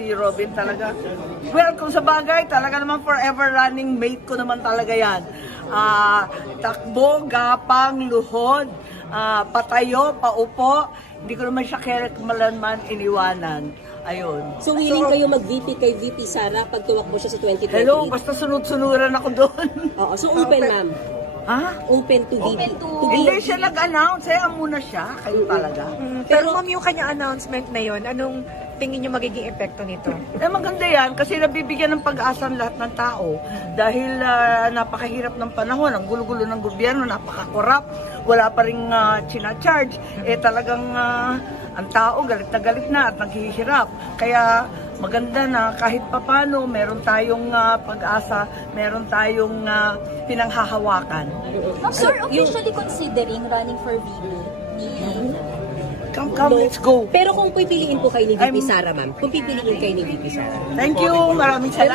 si Robin talaga. Well, kung sa bagay, talaga naman forever running mate ko naman talaga yan. Takbo, gapang, luhod, patayo, paupo. Hindi ko naman siya kailanman iniwanan. Ayun. So willing kayo mag-VP kay VP Sara pag tumakbo siya sa 2028? Hello, basta sunod-sunuran ako doon. Oo, so open ma'am. Ha? Open to VP. Hindi siya nag-announce, muna siya. Kayo talaga. Pero ma'am, yung kanya announcement na yon, anong tingin nyo magiging epekto nito? Maganda yan kasi nabibigyan ng pag-asa ang lahat ng tao dahil napakahirap ng panahon, ang gulo-gulo ng gobyerno, napaka-corrupt, wala pa rin charge. Talagang ang tao galit na at naghihirap. Kaya maganda na kahit papano meron tayong pag-asa, meron tayong pinanghahawakan. Sir, officially considering running for VP ni... Come, let's go. Pero kung pipiliin po kayo ni VP Sara ma'am, kung pipiliin kayo ni VP Sara. Thank you, maraming salamat.